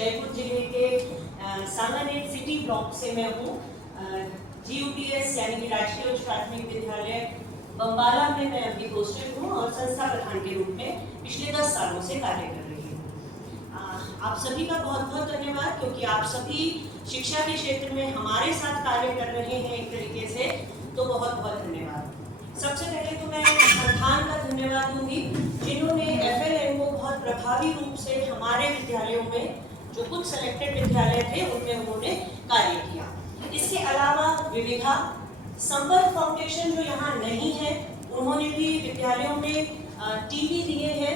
जयपुर जिले के Sanganer city block से मैं हूँ। GUPS यानी कि राजकीय उच्च प्राथमिक विद्यालय बम्बाला में मैं अभी पोस्टेड हूँ और संस्था प्रधान के रूप में पिछले 10 सालों से कार्य कर रही हूँ। आप सभी का बहुत बहुत धन्यवाद, क्योंकि आप सभी शिक्षा के क्षेत्र में हमारे साथ कार्य कर रहे हैं एक तरीके से, तो बहुत बहुत धन्यवाद। सबसे पहले तो मैं संस्थान का धन्यवाद दूंगी जिन्होंने FLN को बहुत प्रभावी रूप से हमारे विद्यालयों में, जो कुछ सेलेक्टेड विद्यालय थे उनमें उन्होंने कार्य किया। इसके अलावा विविधा संपर्क फाउंडेशन जो यहाँ नहीं है, उन्होंने भी विद्यालयों में टीवी दिए हैं।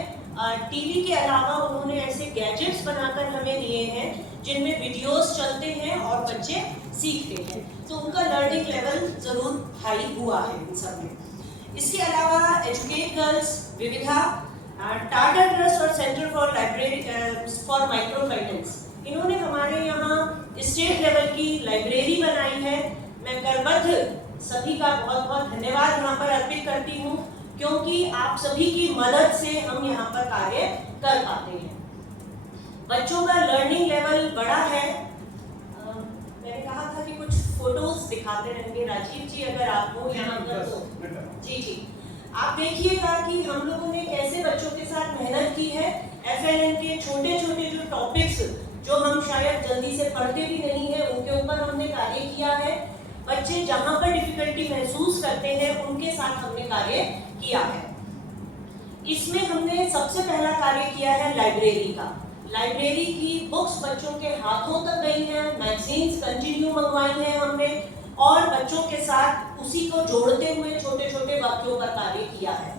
टीवी के अलावा उन्होंने ऐसे गैजेट्स बनाकर हमें दिए हैं जिनमें वीडियोस चलते हैं और बच्चे सीखते हैं, तो उनका लर्निंग लेवल जरूर हाई हुआ है इन सब में। इसके अलावा एजुकेट गर्ल्स, विविधा, टाटा ट्रस्ट और centre for library for micro finance, इन्होंने हमारे यहाँ स्टेट लेवल की लाइब्रेरी बनाई है। मैं करबद्ध सभी का बहुत बहुत धन्यवाद यहाँ पर अर्पित करती हूँ, क्योंकि आप सभी की मदद से हम यहाँ पर कार्य कर पाते हैं। बच्चों का लर्निंग लेवल बड़ा है। मैंने कहा था कि कुछ फोटोज दिखाते रहेंगे। राजीव जी अगर आप हो यहाँ पर तो जी आप देखिएगा कि हम लोगों ने कैसे बच्चों के साथ मेहनत की है। FLN के छोटे छोटे जो टॉपिक्स जो हम शायद जल्दी से पढ़ते भी नहीं है, उनके ऊपर हमने कार्य किया है। बच्चे जहाँ पर डिफिकल्टी महसूस करते हैं उनके साथ हमने कार्य किया है। इसमें हमने सबसे पहला कार्य किया है लाइब्रेरी का। लाइब्रेरी की बुक्स बच्चों के हाथों तक गई हैं, मैगजीन्स कंटिन्यू मंगवाई हैं हमने, और बच्चों के साथ उसी को जोड़ते हुए छोटे छोटे वाक्यों पर कार्य किया है।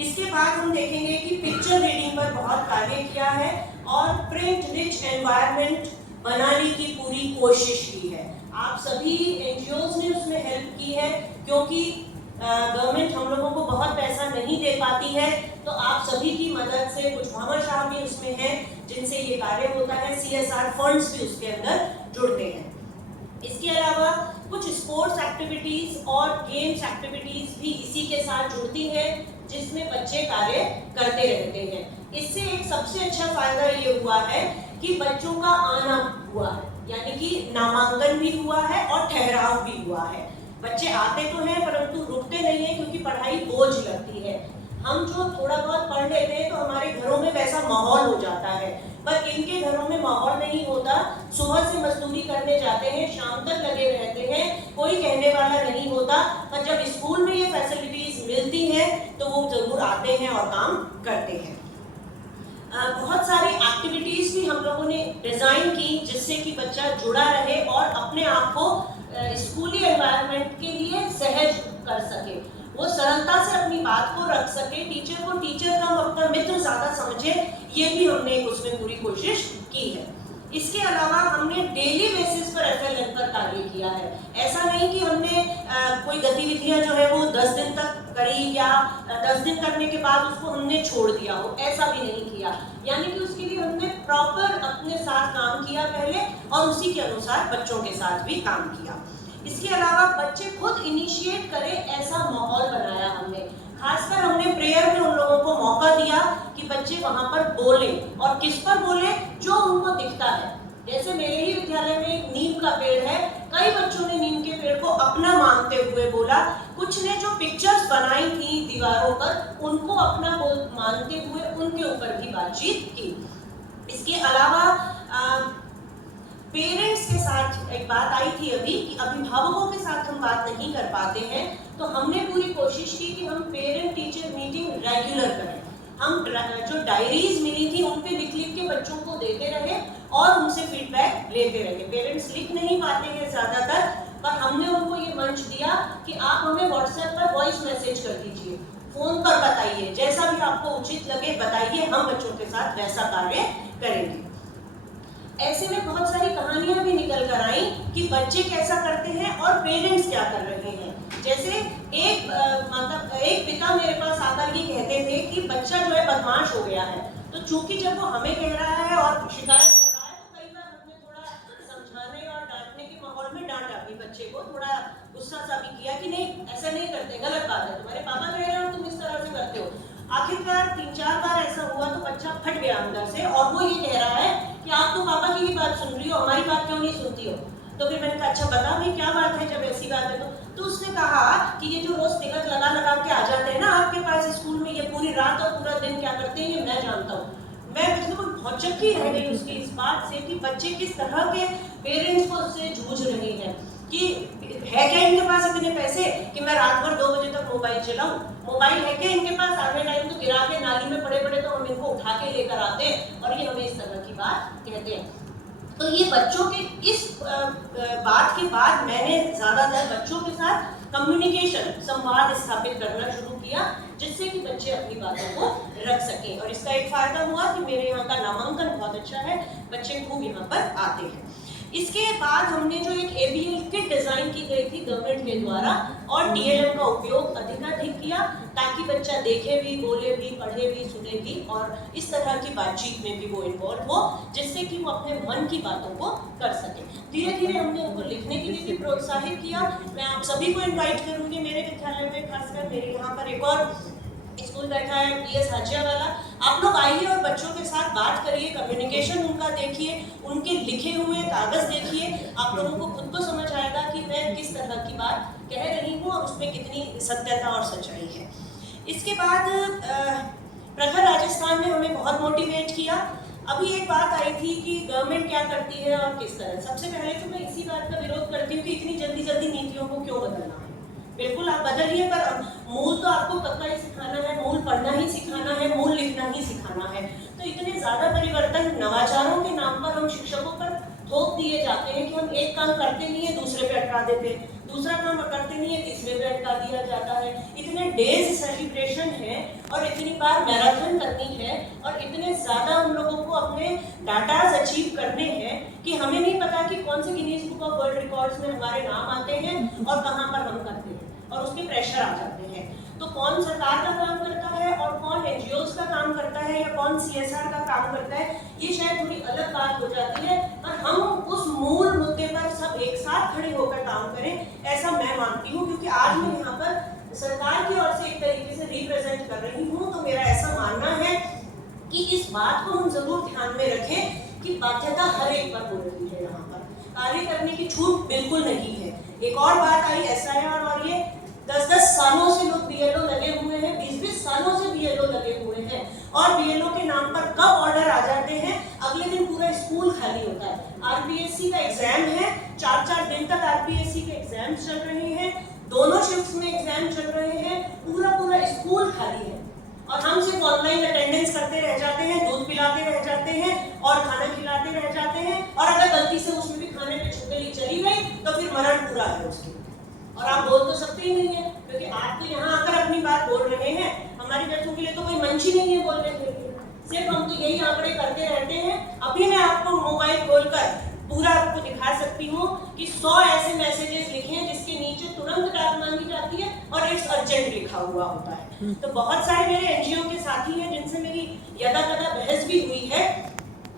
इसके बाद हम देखेंगे कि पिक्चर रीडिंग पर बहुत कार्य किया है और प्रिंट रिच एनवायरनमेंट बनाने की पूरी कोशिश की है। आप सभी NGOs ने उसमें हेल्प की है, क्योंकि गवर्नमेंट हम लोगों को बहुत पैसा नहीं दे पाती है, तो आप सभी की मदद से, कुछ भामाशाह भी उसमें है जिनसे ये कार्य होता है, CSR फंड्स भी उसके अंदर जुड़ते हैं। इसके अलावा कुछ स्पोर्ट्स एक्टिविटीज और गेम्स एक्टिविटीज भी इसी के साथ जुड़ती हैं, जिसमें बच्चे कार्य करते रहते हैं। इससे एक सबसे अच्छा फायदा ये हुआ है कि बच्चों का आना हुआ है, यानी कि नामांकन भी हुआ है और ठहराव भी हुआ है। बच्चे आते तो हैं परंतु रुकते नहीं है, क्योंकि पढ़ाई बोझ लगती है। हम जो थोड़ा बहुत पढ़ लेते हैं तो हमारे घरों में वैसा माहौल हो जाता है, पर इनके घरों में माहौल नहीं होता। सुबह से मजदूरी करने जाते हैं, शाम तक लगे रहते हैं, कोई कहने वाला नहीं होता, पर जब स्कूल में ये फैसिलिटीज मिलती हैं तो वो जरूर आते हैं और काम करते हैं। बहुत सारी एक्टिविटीज भी हम लोगों ने डिजाइन की, जिससे कि बच्चा जुड़ा रहे और अपने आप को स्कूली एनवायरनमेंट के लिए सहज कर सके, वो सरलता से अपनी बात को रख सके, टीचर को टीचर कम अपना मित्र ज्यादा समझे, ये भी हमने उसमें पूरी कोशिश की है। इसके अलावा हमने डेली बेसिस पर FLN पर कार्य किया है। ऐसा नहीं कि हमने कोई गतिविधियां जो है वो 10 दिन तक करी या 10 दिन करने के बाद उसको हमने छोड़ दिया हो, ऐसा भी नहीं किया। यानी कि उसके लिए हमने प्रॉपर अपने साथ काम किया पहले, और उसी के अनुसार बच्चों के साथ भी काम किया। इसके अलावा बच्चे खुद इनिशिएट करें ऐसा माहौल बनाया हमने। खासकर हमने प्रेयर में उन लोगों को मौका दिया कि बच्चे वहां पर बोले, और किस पर बोले, जो उनको दिखता है। जैसे मेरे ही विद्यालय में एक नीम का पेड़ है, कई बच्चों ने नीम के पेड़ को अपना मानते हुए बोला, कुछ ने जो पिक्चर्स बनाई थी दीवारों पर उनको अपना मानते हुए उनके ऊपर भी बातचीत की। इसके अलावा पेरेंट्स के साथ एक बात आई थी अभी कि अभिभावकों के साथ हम बात नहीं कर पाते हैं, तो हमने पूरी कोशिश की कि हम पेरेंट टीचर मीटिंग रेगुलर करें। हम जो डायरीज मिली थी उन पे लिख के बच्चों को देते रहे और उनसे फीडबैक लेते रहे। पेरेंट्स लिख नहीं पाते हैं ज्यादातर, पर हमने उनको ये मंच दिया कि आप हमें WhatsApp पर वॉइस मैसेज कर दीजिए, फोन पर बताइए, जैसा भी आपको उचित लगे बताइए, हम बच्चों के साथ वैसा कार्य करेंगे। ऐसे में बहुत सारी कहानियां भी निकल कर आई कि बच्चे कैसा करते हैं और पेरेंट्स क्या कर रहे हैं। जैसे एक पिता मेरे पास आकर ये कहते थे कि बच्चा जो है बदमाश हो गया है, तो चूंकि जब वो हमें कह रहा है और शिकायत कर रहा है, तो कई बार हमने थोड़ा समझाने और डांटने के माहौल में डांटा भी बच्चे को, थोड़ा गुस्सा सा भी किया कि नहीं ऐसा नहीं करते, गलत बात है, तुम्हारे पापा कह रहे हो तुम इस तरह से करते हो। आखिरकार 3-4 बार ऐसा हुआ तो बच्चा फट गया अंदर से, और वो ये कह रहा है कि कि आप तो पापा की ही बात सुन रही हो, हमारी बात क्यों नहीं सुनती हो। तो फिर मैंने कहा अच्छा बता भाई क्या बात है, जब ऐसी बात है तो उसने कहा कि ये जो रोज तिलक लगा लगा के आ जाते हैं ना आपके पास स्कूल में, ये पूरी रात और पूरा दिन क्या करते हैं ये मैं जानता हूँ। मैं बिल्कुल भौचक्की रह गई उसकी इस बात से कि बच्चे किस तरह के पेरेंट्स को उससे जूझ रहे हैं कि है क्या इनके पास इतने पैसे कि मैं रात भर 2 बजे तक मोबाइल चलाऊं। मोबाइल है क्या इनके पास, आधे टाइम तो गिरा के नाली में पड़े पड़े तो हम इनको उठा के लेकर आते हैं और ये हमें इस तरह की बात कहते हैं। तो ये बच्चों के इस बात के बाद मैंने ज़्यादातर बच्चों के साथ कम्युनिकेशन, संवाद स्थापित करना शुरू किया जिससे कि बच्चे अपनी बातों को रख सकें। और इसका एक फायदा हुआ कि मेरे यहाँ का नामांकन बहुत अच्छा है, बच्चे खूब यहाँ पर आते हैं। इसके बाद हमने जो एक ABL किट डिजाइन की गई थी गवर्नमेंट के द्वारा और DLM का उपयोग अधिकाधिक किया ताकि बच्चा देखे भी, बोले भी, पढ़े भी, सुने भी और इस तरह की बातचीत में भी वो इन्वॉल्व हो जिससे कि वो अपने मन की बातों को कर सके। धीरे धीरे हमने उनको लिखने के लिए भी प्रोत्साहित किया। मैं आप सभी को इन्वाइट करूंगी मेरे विद्यालय में, खासकर मेरे यहाँ पर एक और स्कूल बैठा है PS हाजिया वाला, आप लोग आइए और बच्चों के साथ बात करिए, कम्युनिकेशन उनका देखिए, उनके लिखे हुए कागज देखिए, आप लोगों को खुद को समझ आएगा कि मैं किस तरह की बात कह रही हूँ और उसमें कितनी सत्यता और सच्चाई है। इसके बाद प्रखर राजस्थान में हमें बहुत मोटिवेट किया। अभी एक बात आई थी कि गवर्नमेंट क्या करती है और किस तरह। सबसे पहले तो मैं इसी बात का विरोध करती हूँ कि इतनी जल्दी जल्दी नीतियों को क्यों बदलना है। बिल्कुल आप बदलिए, पर मूल तो आपको कब ही सिखाना है, मूल पढ़ना ही सिखाना है, मूल लिखना ही सिखाना है। तो इतने ज्यादा परिवर्तन नवाचारों के नाम पर हम शिक्षकों पर थोप दिए जाते हैं कि हम एक काम करते नहीं है दूसरे पे अटका देते हैं, दूसरा काम करते नहीं है तीसरे पे अटका दिया जाता है। इतने डेज सेलिब्रेशन है और इतनी बार मैराथन करनी है और इतने ज्यादा हम लोगों को अपने डाटाज अचीव करने हैं कि हमें नहीं पता कि कौन से Guinness book of world records में हमारे नाम आते हैं और कहाँ पर हम करते हैं और उसके प्रेशर आ जाते हैं। तो कौन सरकार का काम करता है और कौन NGOs का काम करता है या कौन CSR का काम करता है, ये शायद थोड़ी अलग बात हो जाती है। पर हम उस मूल मुद्दे पर सब एक साथ खड़े होकर काम करें, ऐसा मैं मानती हूँ। क्योंकि आज मैं यहाँ पर सरकार की ओर से एक तरीके से रिप्रेजेंट कर रही हूँ, तो मेरा ऐसा मानना है कि इस बात को हम जरूर ध्यान में रखें कि बाध्यता हर एक पर हो रही है, यहाँ पर कार्य करने की छूट बिल्कुल नहीं है। एक और बात आई SIR, और ये 10-10 सालों से लोग BLO लगे हुए हैं, 20-20 सालों से BLO लगे हुए हैं और BLO के नाम पर कब ऑर्डर आ जाते हैं, अगले दिन पूरा स्कूल खाली होता है। RPSC का एग्जाम है, 4-4 दिन तक RPSC के एग्जाम चल रहे हैं, दोनों शिफ्ट में एग्जाम चल रहे हैं, पूरा स्कूल खाली है और हम सिर्फ ऑनलाइन अटेंडेंस करते रह जाते हैं, दूध पिलाते रह जाते हैं और खाना खिलाते रह जाते हैं। और अगर गलती से उसमें भी खाने पे छुपकली चली गई तो फिर मरण पूरा है उसकी, और आप बोल तो सकते ही नहीं है क्योंकि आप तो यहाँ आकर अपनी बात बोल रहे हैं, हमारी बच्चों के लिए तो कोई मंच ही नहीं है बोलने के लिए, सिर्फ हम तो यही आंकड़े करते रहते हैं। अभी मैं आपको मोबाइल खोलकर पूरा आपको दिखा सकती हूँ कि 100 ऐसे मैसेजेस लिखे हैं जिसके नीचे तुरंत डाक मांगी जाती है और इट्स अर्जेंट लिखा हुआ होता है। तो बहुत सारे मेरे NGO के साथी हैं जिनसे मेरी यदा कदा बहस भी हुई है।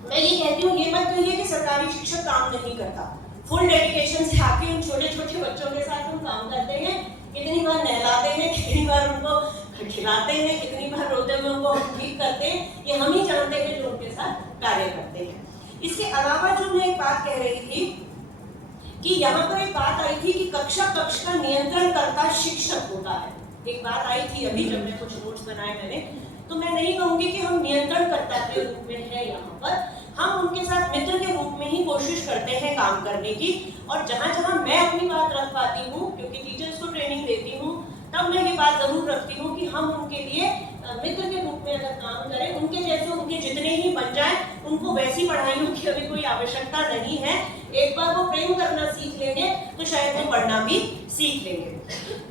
मैं ये कहती हूँ, ये मत कहिए कि सरकारी शिक्षक काम नहीं करता, फुल डेडिकेशन से आके उन छोटे छोटे बच्चों के साथ हम काम करते हैं, कितनी बार नहलाते हैं, कितनी बार उनको खिलाते हैं, कितनी बार रोते हुए उनको हम ठीक करते हैं, ये हम ही जानते हैं जो उनके साथ कार्य करते हैं। इसके अलावा जो मैं एक बात कह रही थी कि यहाँ पर एक बात आई थी कि कक्षा कक्ष का नियंत्रण करता शिक्षक होता है, एक बात आई थी अभी जब मैं कुछ नोट्स बनाए मैंने, तो मैं नहीं कहूंगी कि हम नियंत्रणकर्ता के रूप में है, यहाँ पर हम उनके साथ मित्र के रूप में ही कोशिश करते हैं काम करने की। और जहाँ जहाँ मैं अपनी बात रख पाती हूँ, क्योंकि टीचर्स को ट्रेनिंग देती हूँ, तब मैं ये बात जरूर रखती हूँ कि हम उनके लिए मित्र के रूप में अगर काम करें, उनके जैसे उनके जितने ही बन जाए, उनको वैसी पढ़ाइयों की अभी कोई आवश्यकता नहीं है। एक बार वो प्रेम करना सीख लेंगे तो शायद वो पढ़ना भी सीख लेंगे।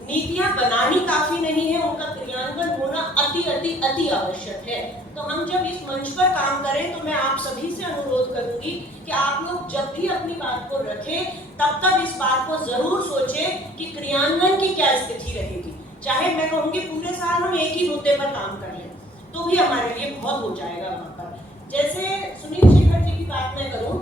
नीतियां बनानी काफी नहीं है, उनका क्रियान्वयन होना अति अति अति आवश्यक है। तो हम जब इस मंच पर काम करें तो मैं आप सभी से अनुरोध करूंगी कि आप लोग जब भी अपनी बात को रखें तब इस बात को जरूर सोचें कि क्रियान्वयन की क्या स्थिति रहेगी। चाहे मैं कहूँगी पूरे साल हम एक ही मुद्दे पर काम कर लें तो भी हमारे लिए बहुत हो जाएगा वहाँ पर। जैसे सुनील शेखर जी की बात मैं करूँ,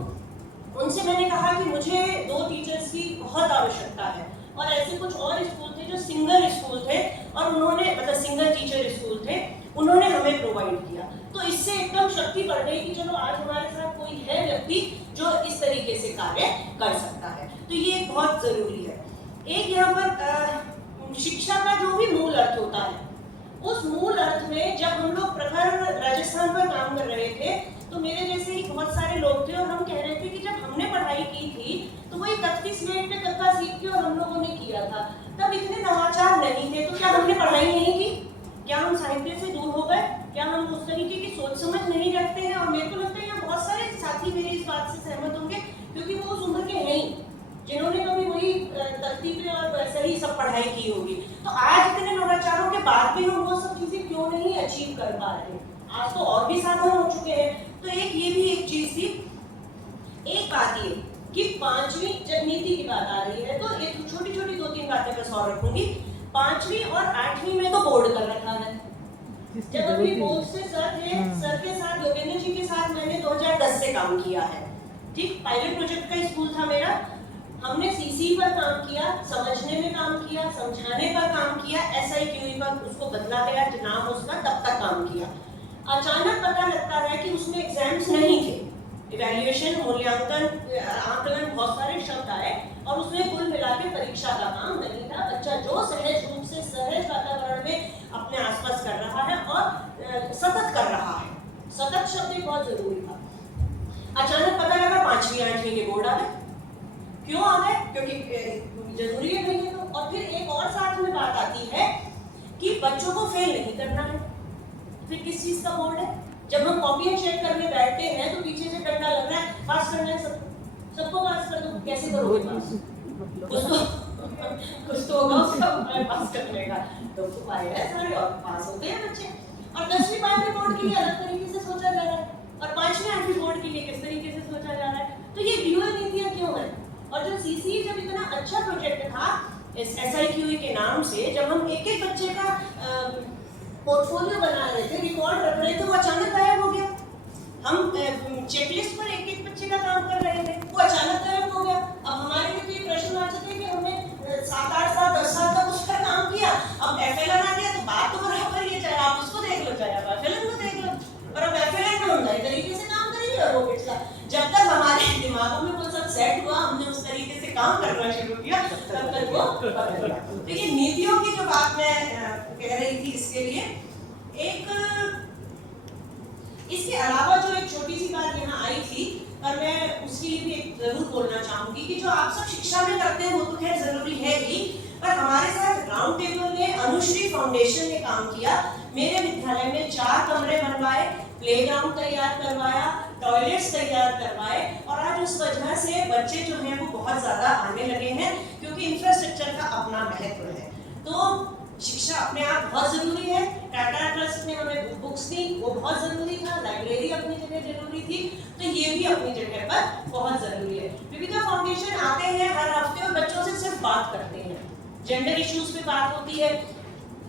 उनसे मैंने कहा कि मुझे 2 टीचर्स की बहुत आवश्यकता है, और ऐसे कुछ और स्कूल थे जो सिंगल स्कूल थे और उन्होंने मतलब सिंगल टीचर स्कूल थे, उन्होंने हमें प्रोवाइड किया। तो इससे एकदम शक्ति बढ़ गई कि चलो आज हमारे साथ कोई है व्यक्ति जो इस तरीके से कार्य कर सकता है। तो ये बहुत जरूरी है। एक यहाँ पर शिक्षा का जो भी मूल अर्थ होता है, उस मूल अर्थ में जब हम लोग प्रखर राजस्थान पर काम कर रहे थे तो मेरे जैसे ही बहुत सारे लोग थे और हम कह रहे थे कि जब हमने पढ़ाई की थी तो वही 31 मिनट में कक्का सीख के और हम लोगों ने किया था, तब इतने नवाचार नहीं थे। तो क्या हमने पढ़ाई नहीं की? क्या हम साहित्य से दूर हो गए? क्या हम उस तरीके की सोच समझ नहीं रखते हैं? और मेरे को लगता है यहाँ बहुत सारे साथी मेरी इस बात से सहमत होंगे, क्योंकि वो उस उम्र के हैं ही जिन्होंने कभी वही धरती पे और वैसे ही सब पढ़ाई की होगी। तो आज इतने नवाचारों के बाद भी हम वो सब चीजें क्यों नहीं अचीव कर पा रहे हैं? आज तो और भी साधन हो चुके हैं। तो एक ये भी एक चीज थी। एक बात ये कि 5वीं जब नीति की बात आ रही है तो एक छोटी छोटी 2-3 बातें बस और रखूंगी। 5वीं और 8वीं में तो बोर्ड कर रखा है। जब अभी बोर्ड से सर थे, सर के साथ योगेंद्र जी के साथ मैंने 2010 से काम किया है। ठीक, पायलट प्रोजेक्ट का स्कूल था मेरा। हमने सीसी पर काम किया, समझने में काम किया, समझाने पर काम किया, SIQE पर उसको बदला गया नाम उसका, तब तक काम किया। अचानक पता लगता है कि उसमें एग्जाम्स नहीं थे, इवैल्यूएशन, मूल्यांकन, आकलन, बहुत सारे शब्द आए और उसमें कुल मिला के परीक्षा का काम नहीं था। बच्चा जो सहज रूप से सहज वातावरण में अपने आसपास कर रहा है और सतत कर रहा है, सतत शब्द बहुत जरूरी था। अचानक पता लगा 5वीं 8वीं के बोर्ड आ गए। क्यों आ गए? क्योंकि जरूरी है नहीं है तो। और फिर एक और साथ में बात आती है कि बच्चों को फेल नहीं करना है। फिर किस चीज का बोर्ड है? जब हम कॉपियां चेक करने बैठते हैं तो पीछे से डंडा लग रहा है, पास करना है सबको पास कर दो। कैसे करोगे पास? कुछ तो होगा उसका पास करने का। तो पाए है सारे और पास होते हैं बच्चे। और 10वीं 12वीं बोर्ड के लिए अलग तरीके से सोचा जा रहा है और 5वीं 8वीं बोर्ड के लिए किस तरीके से सोचा जा रहा है। तो ये ड्यूअल नीतियां क्यों है? और जब सीसी जब इतना अच्छा प्रोजेक्ट था इस SIQE के नाम से, जब हम एक एक बच्चे का पोर्टफोलियो बना रहे थे, रिकॉर्ड रख रहे थे, वो अचानक गायब हो गया। हम चेकलिस्ट पर एक एक बच्चे का काम कर रहे थे, वो अचानक गायब हो गया। अब हमारे लिए तो ये प्रश्न आ जाते हैं कि हमने 7-8 साल 10 साल तक उस पर काम किया, अब FLN आ गया तो बात तो बराबर ही है, चाहे आप उसको देख लो चाहे आप FLN को देख लो। और अब FLN में हम नए तरीके से काम करेंगे और वो पिछला, जब तक हमारे दिमागों में वो सब सेट हुआ, हमने उस तरीके से काम करना शुरू किया, तब तक वो बदल गया। तो ये नीतियों की जो बात मैं कह रही थी, इसके लिए एक इसके अलावा जो एक छोटी सी बात यहाँ आई थी और मैं उसके लिए भी एक जरूर बोलना चाहूंगी कि जो आप सब शिक्षा में करते हैं वो तो खैर जरूरी है ही, पर हमारे साथ राउंड टेबल में अनुश्री फाउंडेशन ने काम किया। मेरे विद्यालय में 4 कमरे बनवाए, प्लेग्राउंड तैयार करवाया, टॉयलेट्स तैयार करवाए और आज उस वजह से बच्चे जो हैं वो बहुत ज्यादा आने लगे हैं, क्योंकि इंफ्रास्ट्रक्चर का अपना महत्व है। तो शिक्षा अपने आप बहुत जरूरी है। टाटा ट्रस्ट ने हमें बुक्स दी, वो बहुत जरूरी था। लाइब्रेरी अपनी जगह जरूरी थी, तो ये भी अपनी जगह पर बहुत जरूरी है। विविधा फाउंडेशन आते हैं हर हफ्ते और बच्चों से सिर्फ बात करते हैं, जेंडर इश्यूज पे बात होती है।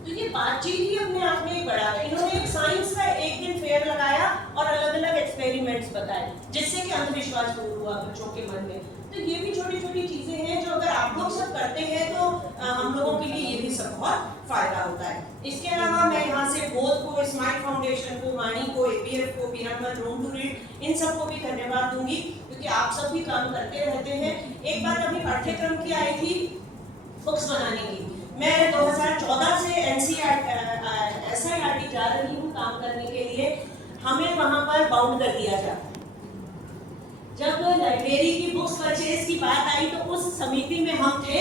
तो ये बातचीत ही अपने आप में बड़ा है। इन्होंने एक साइंस का एक दिन फेयर लगाया और अलग अलग एक्सपेरिमेंट्स बताए, जिससे कि अंधविश्वास दूर हुआ बच्चों के मन में। तो ये भी छोटी छोटी चीजें हैं जो अगर आप लोग सब करते हैं तो हम लोगों के लिए ये भी सब बहुत फायदा होता है। इसके अलावा मैं यहाँ से बोध को, स्माइल फाउंडेशन को, वाणी को, APF को, पीरामल, रूम टू रीड, इन सबको भी धन्यवाद दूंगी, क्योंकि आप सब भी काम करते रहते हैं। एक बात अभी पाठ्यक्रम की आई थी बुक्स बनाने की। मैं 2014 से SIRT जा रही हूँ काम करने के लिए। हमें वहाँ पर बाउंड कर दिया जाता है। जब लाइब्रेरी की बुक्स परचेज की बात आई तो उस समिति में हम थे,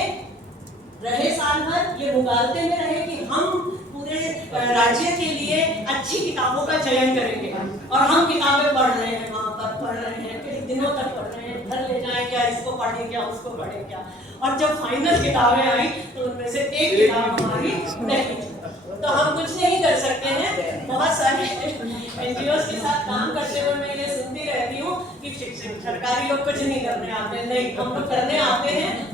रहे साल भर, ये मुगालते में रहे कि हम पूरे राज्य के लिए अच्छी किताबों का चयन करेंगे और हम किताबें पढ़ रहे हैं, वहाँ पर पढ़ रहे हैं, कई दिनों तक पढ़ रहे हैं, घर ले जाए क्या, इसको पढ़े क्या, उसको पढ़े क्या। और जब फाइनल किताबें आई तो उनमें से एक किताब हमारी नहीं, तो हम कुछ नहीं कर सकते हैं। बहुत सारे NGOs के साथ काम करते हुए मैं ये सुनती रहती हूँ कि सरकारी लोग कुछ नहीं करने आते हैं। नहीं, हम लोग करने आते हैं